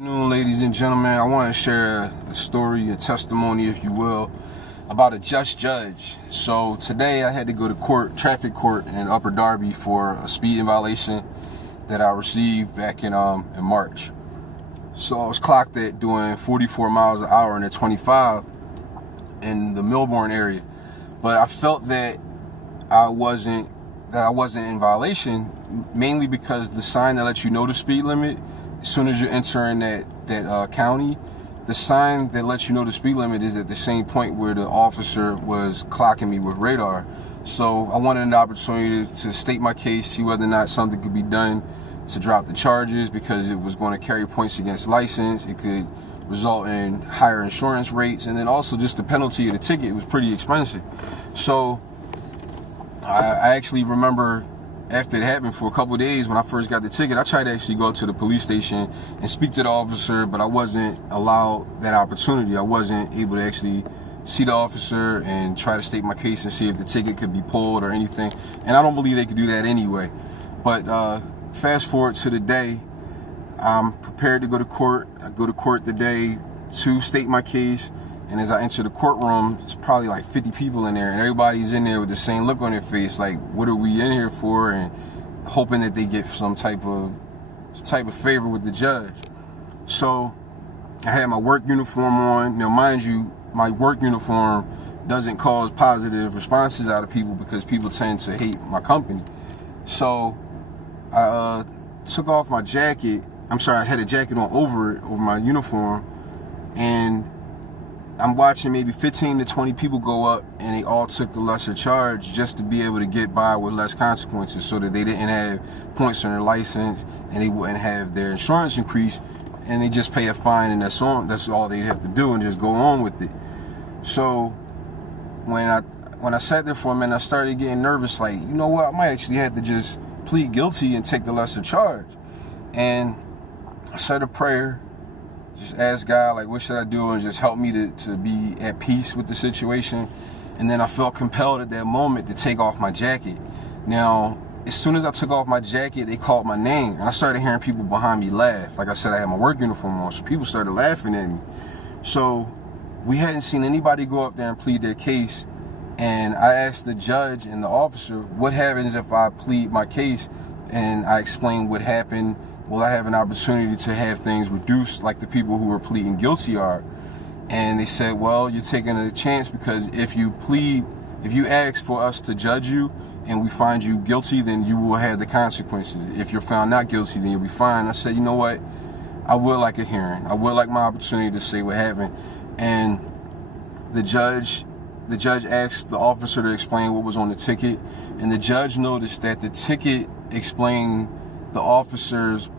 Good afternoon, ladies and gentlemen. I want to share a story, a testimony, if you will, about a just judge. So today I had to go to court, traffic court in Upper Darby for a speeding violation that I received back in March. So I was clocked at doing 44 miles an hour in a 25 in the Melbourne area, but I felt that I wasn't in violation, mainly because the sign that lets you know the speed limit, as soon as you're entering that county, the sign that lets you know the speed limit is at the same point where the officer was clocking me with radar. So I wanted an opportunity to state my case, see whether or not something could be done to drop the charges, because it was going to carry points against license. It could result in higher insurance rates, and then also just the penalty of the ticket was pretty expensive. So I actually remember, after it happened, for a couple of days when I first got the ticket, I tried to actually go to the police station and speak to the officer, but I wasn't allowed that opportunity. I wasn't able to actually see the officer and try to state my case and see if the ticket could be pulled or anything. And I don't believe they could do that anyway. But fast forward to the day, I'm prepared to go to court. I go to court today to state my case. And as I enter the courtroom, there's probably like 50 people in there, and everybody's in there with the same look on their face, like, what are we in here for? And hoping that they get some type of favor with the judge. So I had my work uniform on. Now, mind you, my work uniform doesn't cause positive responses out of people because people tend to hate my company. So I took off my jacket. I had a jacket on over my uniform, and I'm watching maybe 15 to 20 people go up, and they all took the lesser charge just to be able to get by with less consequences, so that they didn't have points on their license and they wouldn't have their insurance increase, and they just pay a fine, and that's all they have to do, and just go on with it. So when I sat there for a minute, I started getting nervous, like, you know what, I might actually have to just plead guilty and take the lesser charge. And I said a prayer, just ask God, like, what should I do, and just help me to be at peace with the situation. And then I felt compelled at that moment to take off my jacket. Now, as soon as I took off my jacket, they called my name, and I started hearing people behind me laugh. Like I said, I had my work uniform on, so people started laughing at me. So we hadn't seen anybody go up there and plead their case. And I asked the judge and the officer, what happens if I plead my case and I explain what happened? Will I have an opportunity to have things reduced like the people who are pleading guilty are? And they said, well, you're taking a chance, because if you ask for us to judge you and we find you guilty, then you will have the consequences. If you're found not guilty, then you'll be fine. I said, you know what? I would like a hearing. I would like my opportunity to say what happened. And the judge asked the officer to explain what was on the ticket, and the judge noticed that the ticket explained the officer's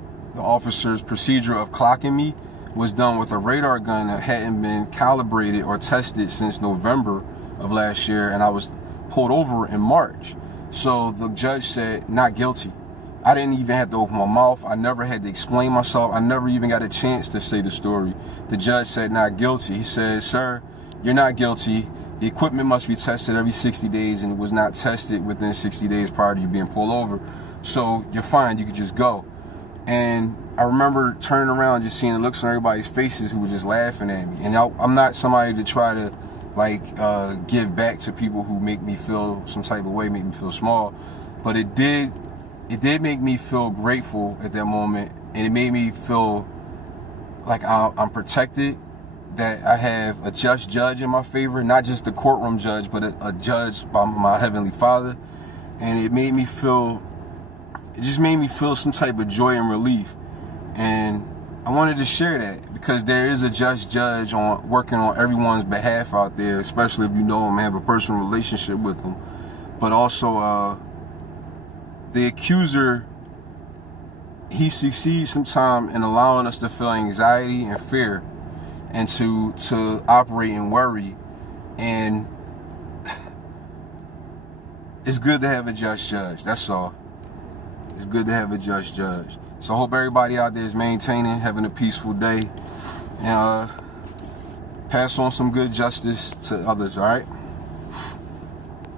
procedure of clocking me was done with a radar gun that hadn't been calibrated or tested since November of last year, and I was pulled over in March. So the judge said, not guilty. I didn't even have to open my mouth. I never had to explain myself. I never even got a chance to say the story. The judge said, not guilty. He said, sir, you're not guilty. The equipment must be tested every 60 days, and it was not tested within 60 days prior to you being pulled over. So you're fine, you could just go. And I remember turning around, just seeing the looks on everybody's faces who were just laughing at me. And I'm not somebody to try to give back to people who make me feel some type of way, make me feel small. But it did make me feel grateful at that moment, and it made me feel like I'm protected, that I have a just judge in my favor, not just the courtroom judge, but a judge by my Heavenly Father. And it just made me feel some type of joy and relief. And I wanted to share that, because there is a just judge working on everyone's behalf out there, especially if you know them and have a personal relationship with them. But also, the accuser, he succeeds sometimes in allowing us to feel anxiety and fear, and to operate in worry. And it's good to have a just judge, that's all. It's good to have a just judge. So I hope everybody out there is maintaining, having a peaceful day, and pass on some good justice to others, all right?